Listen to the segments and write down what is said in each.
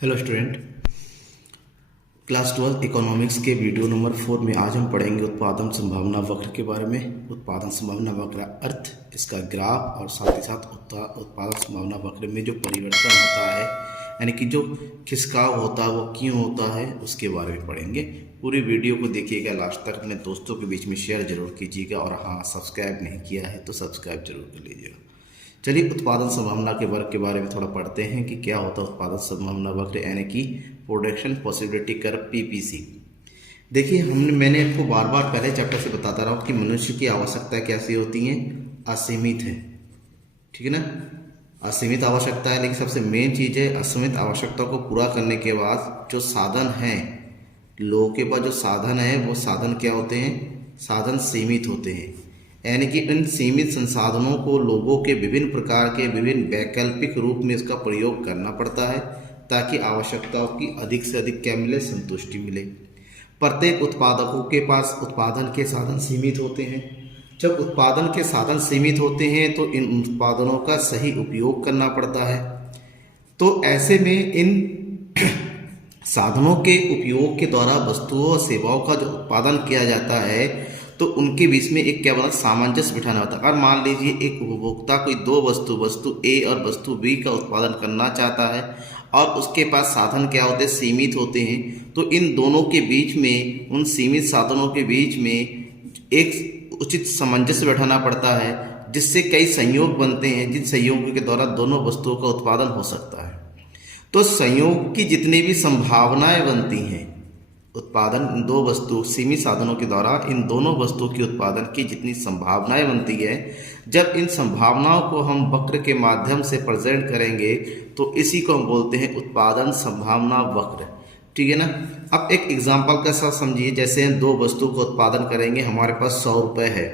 Hello student, class 12 economics के video number 4 में आज हम पढ़ेंगे उत्पादन संभावना वक्र के बारे में। उत्पादन संभावना वक्र का अर्थ, इसका ग्राफ और साथ ही साथ उत्पादन संभावना वक्र में जो परिवर्तन होता है, यानी कि जो खिसकाव होता है वो क्यों होता है, उसके बारे में पढ़ेंगे। पूरी वीडियो को देखिएगा लास्ट तक, अपने दोस्तों के बीच में शेयर जरूर कीजिएगा और हाँ, सब्सक्राइब नहीं किया है तो सब्सक्राइब जरूर कर लीजिएगा। चलिए उत्पादन संभावना के वर्ग के बारे में थोड़ा पढ़ते हैं कि क्या होता है उत्पादन संभावना वक्र, यानी कि प्रोडक्शन पॉसिबिलिटी कर्व पीपीसी। देखिए, मैंने आपको बार बार पहले चैप्टर से बताता रहा हूँ कि मनुष्य की आवश्यकताएं कैसी होती हैं, असीमित है। ठीक है ना, असीमित आवश्यकता है, लेकिन सबसे मेन चीज़ है असीमित आवश्यकता को पूरा करने के बाद जो साधन हैं, लोगों के पास जो साधन है वो साधन क्या होते हैं, साधन सीमित होते हैं। यानी कि इन सीमित संसाधनों को लोगों के विभिन्न प्रकार के विभिन्न वैकल्पिक रूप में इसका प्रयोग करना पड़ता है ताकि आवश्यकताओं की अधिक से अधिक क्या मिले, संतुष्टि मिले। प्रत्येक उत्पादकों के पास उत्पादन के साधन सीमित होते हैं। जब उत्पादन के साधन सीमित होते हैं तो इन उत्पादनों का सही उपयोग करना पड़ता है। तो ऐसे में इन साधनों के उपयोग के द्वारा वस्तुओं और सेवाओं का जो उत्पादन किया जाता है तो उनके बीच में एक क्या बना, सामंजस्य बिठाना होता है। और मान लीजिए एक उपभोक्ता कोई दो वस्तु ए और वस्तु बी का उत्पादन करना चाहता है और उसके पास साधन क्या होते हैं, सीमित होते हैं। तो इन दोनों के बीच में, उन सीमित साधनों के बीच में एक उचित सामंजस्य बैठाना पड़ता है, जिससे कई संयोग बनते हैं, जिन संयोगों के द्वारा दोनों वस्तुओं का उत्पादन हो सकता है। तो संयोग की जितनी भी संभावनाएं बनती हैं, उत्पादन इन दो वस्तु सीमित साधनों के द्वारा इन दोनों वस्तुओं के उत्पादन की जितनी संभावनाएं बनती है, जब इन संभावनाओं को हम वक्र के माध्यम से प्रेजेंट करेंगे तो इसी को हम बोलते हैं उत्पादन संभावना वक्र। ठीक है ना। अब एक एग्जांपल के साथ समझिए, जैसे हम दो वस्तु का उत्पादन करेंगे, हमारे पास 100 रुपये है,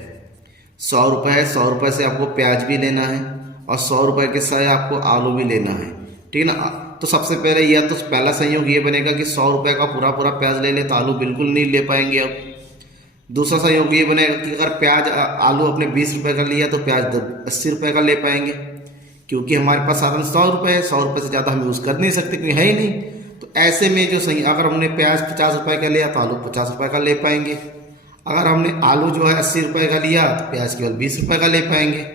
100 रुपये है, 100 रुपये से आपको प्याज भी लेना है और 100 रुपये के साथ आपको आलू भी लेना है। ठीक है ना। तो सबसे पहले यह तो पहला संयोग ये बनेगा कि 100 रुपये का पूरा पूरा प्याज ले ले तो आलू बिल्कुल नहीं ले पाएंगे। अब दूसरा संयोग ये बनेगा कि अगर प्याज आलू अपने 20 रुपये का लिया तो प्याज 80 रुपये का ले पाएंगे, क्योंकि हमारे पास साधन 100 रुपये है, 100 रुपये से ज़्यादा हम यूज़ कर नहीं सकते क्योंकि है ही नहीं। तो ऐसे में जो अगर हमने प्याज 50 रुपये का लिया तो आलू 50 रुपये का ले पाएंगे। अगर हमने आलू जो है 80 रुपये का लिया तो प्याज केवल 20 रुपये का ले पाएंगे।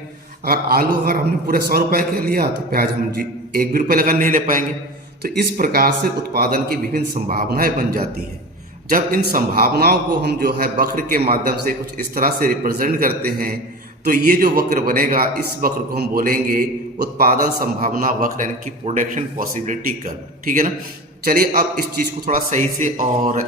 अगर हमने पूरे 100 रुपये का लिया तो प्याज हम एक भी रुपये लगा नहीं ले पाएंगे। तो इस प्रकार से उत्पादन की विभिन्न संभावनाएं बन जाती है। जब इन संभावनाओं को हम जो है वक्र के माध्यम से कुछ इस तरह से रिप्रेजेंट करते हैं तो ये जो वक्र बनेगा, इस वक्र को हम बोलेंगे उत्पादन संभावना वक्र, यानी कि प्रोडक्शन पॉसिबिलिटी कर्व। ठीक है ना। चलिए अब इस चीज़ को थोड़ा सही से और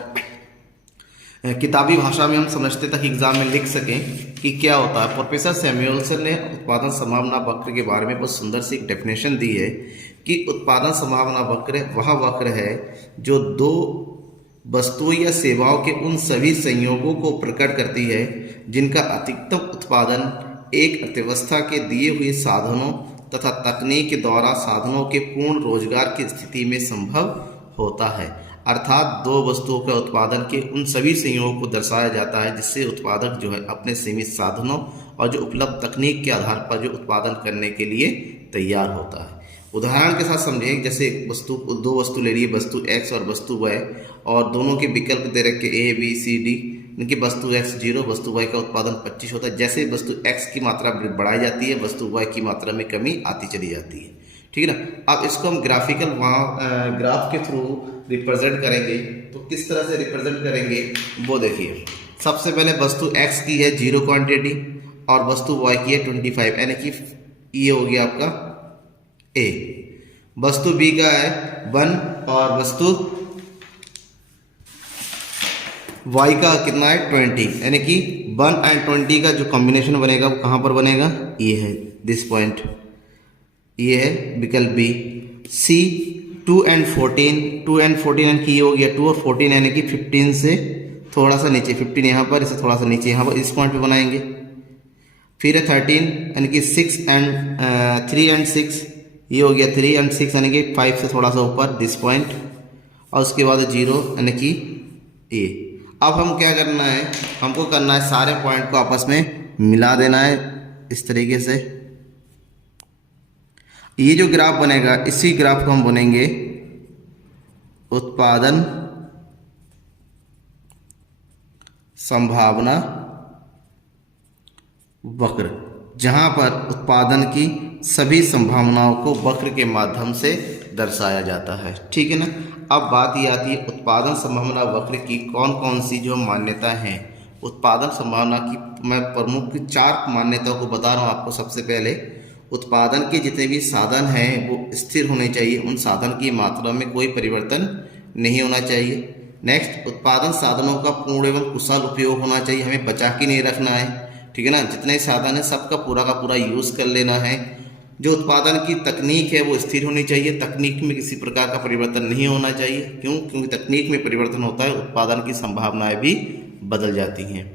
किताबी भाषा में हम समझते तक एग्जाम में लिख सकें कि क्या होता है। प्रोफेसर सैमुअल्सन ने उत्पादन संभावना वक्र के बारे में बहुत सुंदर सी एक डेफिनेशन दी है कि उत्पादन संभावना वक्र वह वक्र है जो दो वस्तुओं या सेवाओं के उन सभी संयोगों को प्रकट करती है जिनका अधिकतम उत्पादन एक अर्थव्यवस्था के दिए हुए साधनों तथा तकनीक के द्वारा साधनों के पूर्ण रोजगार की स्थिति में संभव होता है। अर्थात दो वस्तुओं के उत्पादन के उन सभी संयोगों को दर्शाया जाता है जिससे उत्पादक जो है अपने सीमित साधनों और जो उपलब्ध तकनीक के आधार पर जो उत्पादन करने के लिए तैयार होता है। उदाहरण के साथ समझें, जैसे दो वस्तु ले ली, वस्तु X और वस्तु Y, और दोनों के विकल्प दे रखे A B C D। इनकी वस्तु X 0, वस्तु Y का उत्पादन 25 होता है। जैसे वस्तु X की मात्रा बढ़ाई जाती है, वस्तु Y की मात्रा में कमी आती चली जाती है। ठीक है ना। अब इसको हम ग्राफिकल ग्राफ के थ्रू रिप्रेजेंट करेंगे। तो किस तरह से रिप्रेजेंट करेंगे वो देखिए। सबसे पहले वस्तु X की है 0 क्वांटिटी और वस्तु Y की है 25, यानी कि ये हो गया आपका A। वस्तु B का है 1 और वस्तु Y का कितना है 20, यानी कि 1 एंड 20 का जो कॉम्बिनेशन बनेगा वो कहाँ पर बनेगा, ये है दिस पॉइंट, ये है विकल्प बी। C 2 एंड 14, 2 एंड 14 यानी कि ये हो गया 2 और 14 यानी कि 15 से थोड़ा सा नीचे, 15 यहाँ पर, इसे थोड़ा सा नीचे यहाँ पर इस पॉइंट पे बनाएंगे। फिर है 13 यानी कि 3 एंड 6, ये हो गया 3 एंड 6 यानी कि 5 से थोड़ा सा ऊपर दिस पॉइंट, और उसके बाद 0 यानी कि ये। अब हम क्या करना है, हमको करना है सारे पॉइंट को आपस में मिला देना है इस तरीके से। ये जो ग्राफ बनेगा, इसी ग्राफ को हम बोलेंगे उत्पादन संभावना वक्र, जहां पर उत्पादन की सभी संभावनाओं को वक्र के माध्यम से दर्शाया जाता है। ठीक है ना। अब बात ये आती है उत्पादन संभावना वक्र की कौन कौन सी जो मान्यता हैं। उत्पादन संभावना की मैं प्रमुख 4 मान्यताओं को बता रहा हूँ आपको। सबसे पहले, उत्पादन के जितने भी साधन हैं वो स्थिर होने चाहिए, उन साधन की मात्रा में कोई परिवर्तन नहीं होना चाहिए। नेक्स्ट, उत्पादन साधनों का पूर्ण एवं कुशल उपयोग होना चाहिए, हमें बचा के नहीं रखना है। ठीक है ना। जितने साधन है सबका पूरा का पूरा यूज़ कर लेना है। जो उत्पादन की तकनीक है वो स्थिर होनी चाहिए, तकनीक में किसी प्रकार का परिवर्तन नहीं होना चाहिए। क्यों? क्योंकि तकनीक में परिवर्तन होता है, उत्पादन की संभावनाएं भी बदल जाती हैं।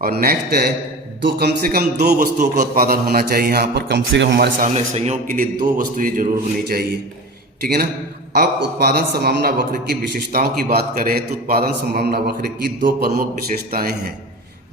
और नेक्स्ट है कम से कम 2 वस्तुओं का उत्पादन होना चाहिए। यहाँ पर कम से कम हमारे सामने संयोग के लिए 2 वस्तुएं जरूर होनी चाहिए। ठीक है ना। अब उत्पादन संभावना वक्र की विशेषताओं की बात करें तो उत्पादन संभावना वक्र की 2 प्रमुख विशेषताएं हैं।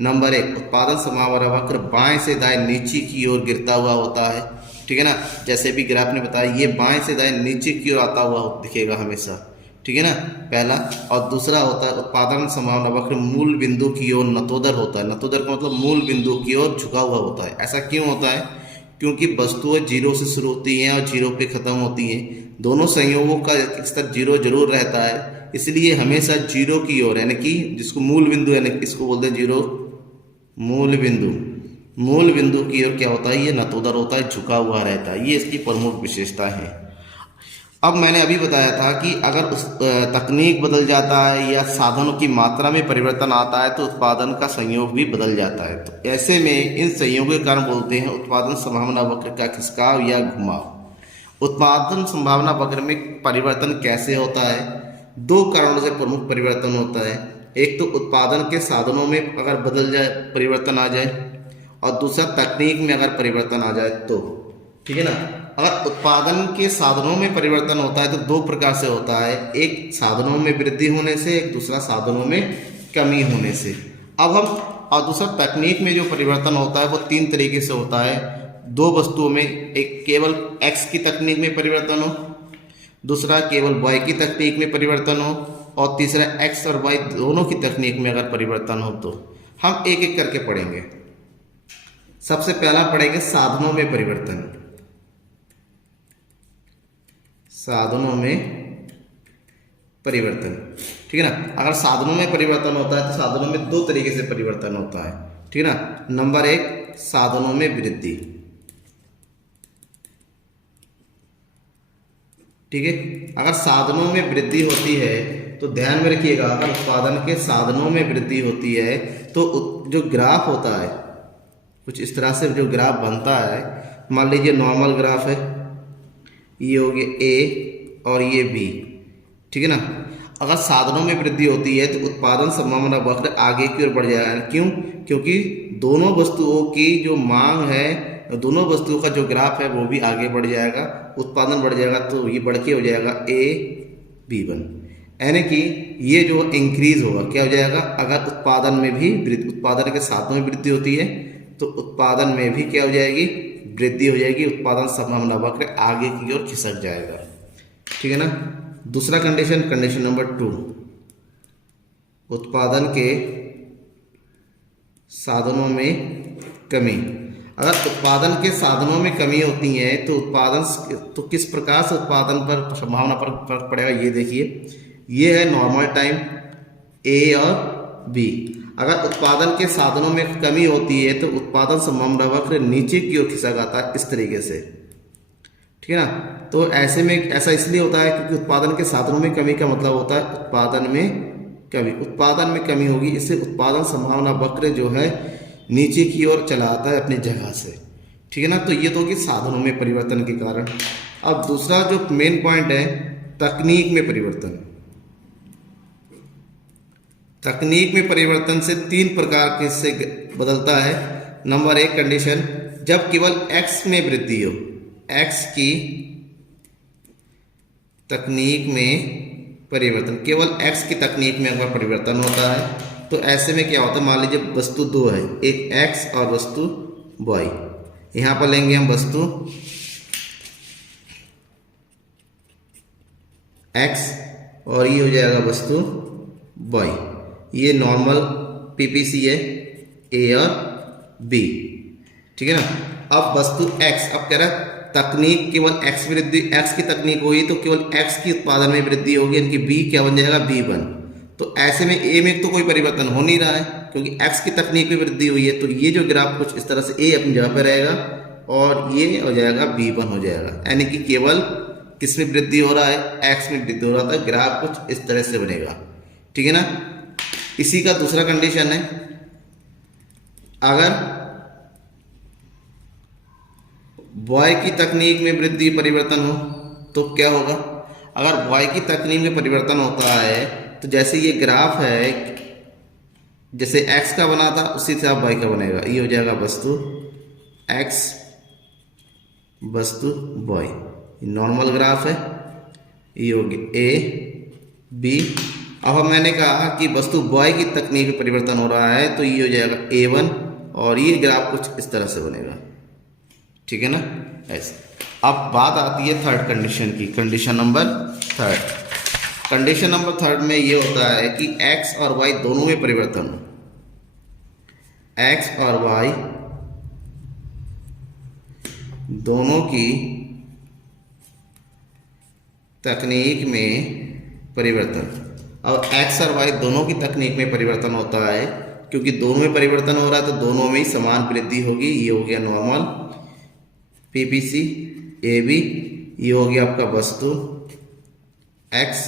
नंबर 1, उत्पादन संभावना वक्र बाएं से दाएं नीचे की ओर गिरता हुआ होता है। ठीक है ना। जैसे भी ग्राफ ने बताया, ये बाएं से दाएं नीचे की ओर आता हुआ दिखेगा हमेशा। ठीक है ना, पहला। और दूसरा होता है उत्पादन संभावना वक्र मूल बिंदु की ओर नतोदर होता है। नतोदर का मतलब मूल बिंदु की ओर झुका हुआ होता है। ऐसा क्यों होता है? क्योंकि वस्तुएं 0 से शुरू होती हैं और 0 पे खत्म होती हैं। दोनों संयोगों का स्तर 0 जरूर रहता है, इसलिए हमेशा 0 की ओर, यानी कि जिसको मूल बिंदु, यानी इसको बोलते हैं 0 मूल बिंदु, मूल बिंदु की ओर क्या होता है? ये नतोदर होता है, झुका हुआ रहता है। ये इसकी प्रमुख विशेषता है। अब मैंने अभी बताया था कि अगर उस तकनीक बदल जाता है या साधनों की मात्रा में परिवर्तन आता है तो उत्पादन का संयोग भी बदल जाता है। तो ऐसे में इन संयोगों के कारण बोलते हैं उत्पादन संभावना वक्र का खिसकाव या घुमाव। उत्पादन संभावना वक्र में परिवर्तन कैसे होता है? 2 कारणों से प्रमुख परिवर्तन होता है। एक तो उत्पादन के साधनों में अगर बदल जाए, परिवर्तन आ जाए, और दूसरा तकनीक में अगर परिवर्तन आ जाए तो। ठीक है ना। अगर उत्पादन के साधनों में परिवर्तन होता है तो 2 प्रकार से होता है, एक साधनों में वृद्धि होने से, एक दूसरा साधनों में कमी होने से। अब हम और दूसरा तकनीक में जो परिवर्तन होता है वो 3 तरीके से होता है। 2 वस्तुओं में, एक केवल x की तकनीक में परिवर्तन हो, दूसरा केवल y की तकनीक में परिवर्तन हो, और तीसरा x और y दोनों की तकनीक में अगर परिवर्तन हो तो। हम एक एक करके पढ़ेंगे। सबसे पहला पढ़ेंगे साधनों में परिवर्तन। साधनों में परिवर्तन। ठीक है ना। अगर साधनों में परिवर्तन होता है तो साधनों में 2 तरीके से परिवर्तन होता है। ठीक है ना। नंबर 1, साधनों में वृद्धि। ठीक है। अगर साधनों में वृद्धि होती है तो ध्यान में रखिएगा, अगर उत्पादन के साधनों में वृद्धि होती है तो जो ग्राफ होता है कुछ इस तरह से जो ग्राफ बनता है, मान लीजिए नॉर्मल ग्राफ है, ये हो गया ए और ये बी। ठीक है ना। अगर साधनों में वृद्धि होती है तो उत्पादन संभावना वक्र आगे की ओर बढ़ जाएगा। क्यों? क्योंकि दोनों वस्तुओं की जो मांग है, दोनों वस्तुओं का जो ग्राफ है वो भी आगे बढ़ जाएगा, उत्पादन बढ़ जाएगा, तो ये बढ़ के हो जाएगा A+B1। यानी कि ये जो इंक्रीज होगा क्या हो जाएगा? अगर उत्पादन में भी उत्पादन के साधनों में वृद्धि होती है तो उत्पादन में भी क्या हो जाएगी? वृद्धि हो जाएगी। उत्पादन संभावना वक्र आगे की ओर खिसक जाएगा। ठीक है ना। दूसरा कंडीशन नंबर 2, उत्पादन के साधनों में कमी। अगर उत्पादन के साधनों में कमी होती है तो किस प्रकार से उत्पादन पर संभावना पर फर्क पड़ेगा? ये देखिए, ये है नॉर्मल टाइम ए और बी। अगर उत्पादन के साधनों में कमी होती है तो उत्पादन संभावना वक्र नीचे की ओर खिसक आता है इस तरीके से। ठीक है ना। तो ऐसे में ऐसा इसलिए होता है क्योंकि उत्पादन के साधनों में कमी का मतलब होता है उत्पादन में कमी होगी, इससे उत्पादन संभावना वक्र जो है नीचे की ओर चला आता है अपनी जगह से। ठीक है ना। तो ये तो होगी साधनों में परिवर्तन के कारण। अब दूसरा जो मेन पॉइंट है, तकनीक में परिवर्तन। तकनीक में परिवर्तन से 3 प्रकार के से बदलता है। नंबर 1 कंडीशन, जब केवल x में वृद्धि हो, x की तकनीक में परिवर्तन, केवल x की तकनीक में अगर परिवर्तन होता है तो ऐसे में क्या होता है? मान लीजिए वस्तु 2 है, एक x और वस्तु y। यहां पर लेंगे हम वस्तु x और ये हो जाएगा वस्तु वाई। ये नॉर्मल पीपीसी है ए और बी, ठीक है ना। अब वस्तु एक्स, अब कह रहा है तकनीक केवल एक्स वृद्धि, एक्स की तकनीक हुई तो केवल एक्स की उत्पादन में वृद्धि होगी, यानी कि बी क्या बन जाएगा B1। तो ऐसे में ए में तो कोई परिवर्तन हो नहीं रहा है क्योंकि एक्स की तकनीक में वृद्धि हुई है, तो ये जो ग्राफ कुछ इस तरह से ए अपनी जगह पर रहेगा और ये हो जाएगा B1 हो जाएगा, यानी कि केवल किस में वृद्धि हो रहा है, एक्स में वृद्धि हो रहा था। ग्राफ कुछ इस तरह से बनेगा, ठीक है ना। इसी का दूसरा कंडीशन है, अगर बॉय की तकनीक में वृद्धि परिवर्तन हो तो क्या होगा। अगर बॉय की तकनीक में परिवर्तन होता है तो जैसे ये ग्राफ है, जैसे एक्स का बना था उसी से आप वाई का बनेगा। ये हो जाएगा वस्तु एक्स, वस्तु वाई, नॉर्मल ग्राफ है। ये होगी ए बी। अब मैंने कहा कि वस्तु बॉय की तकनीक में परिवर्तन हो रहा है तो ये हो जाएगा A1 और ये ग्राफ कुछ इस तरह से बनेगा, ठीक है ना, ऐसे। अब बात आती है थर्ड कंडीशन की, condition number third. Condition number third में ये होता है कि एक्स और वाई दोनों में परिवर्तन हो, एक्स और वाई दोनों की तकनीक में परिवर्तन। अब एक्स और वाई दोनों की तकनीक में परिवर्तन होता है, क्योंकि दोनों में परिवर्तन हो रहा है तो दोनों में ही समान वृद्धि होगी। ये हो गया नॉर्मल पीपीसी ए बी, ये हो गया आपका वस्तु एक्स,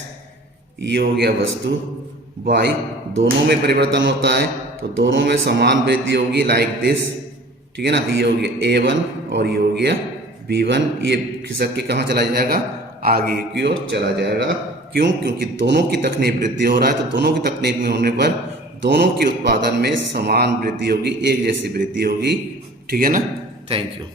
ये हो गया वस्तु वाई। दोनों में परिवर्तन होता है तो दोनों में समान वृद्धि होगी, लाइक दिस, ठीक है ना। ये हो गया A1 और ये हो गया B1। ये खिसक के कहाँ चला जाएगा, आगे की ओर चला जाएगा। क्यों, क्योंकि दोनों की तकनीक वृद्धि हो रहा है तो दोनों की तकनीक में होने पर दोनों के उत्पादन में समान वृद्धि होगी, एक जैसी वृद्धि होगी, ठीक है ना। Thank you.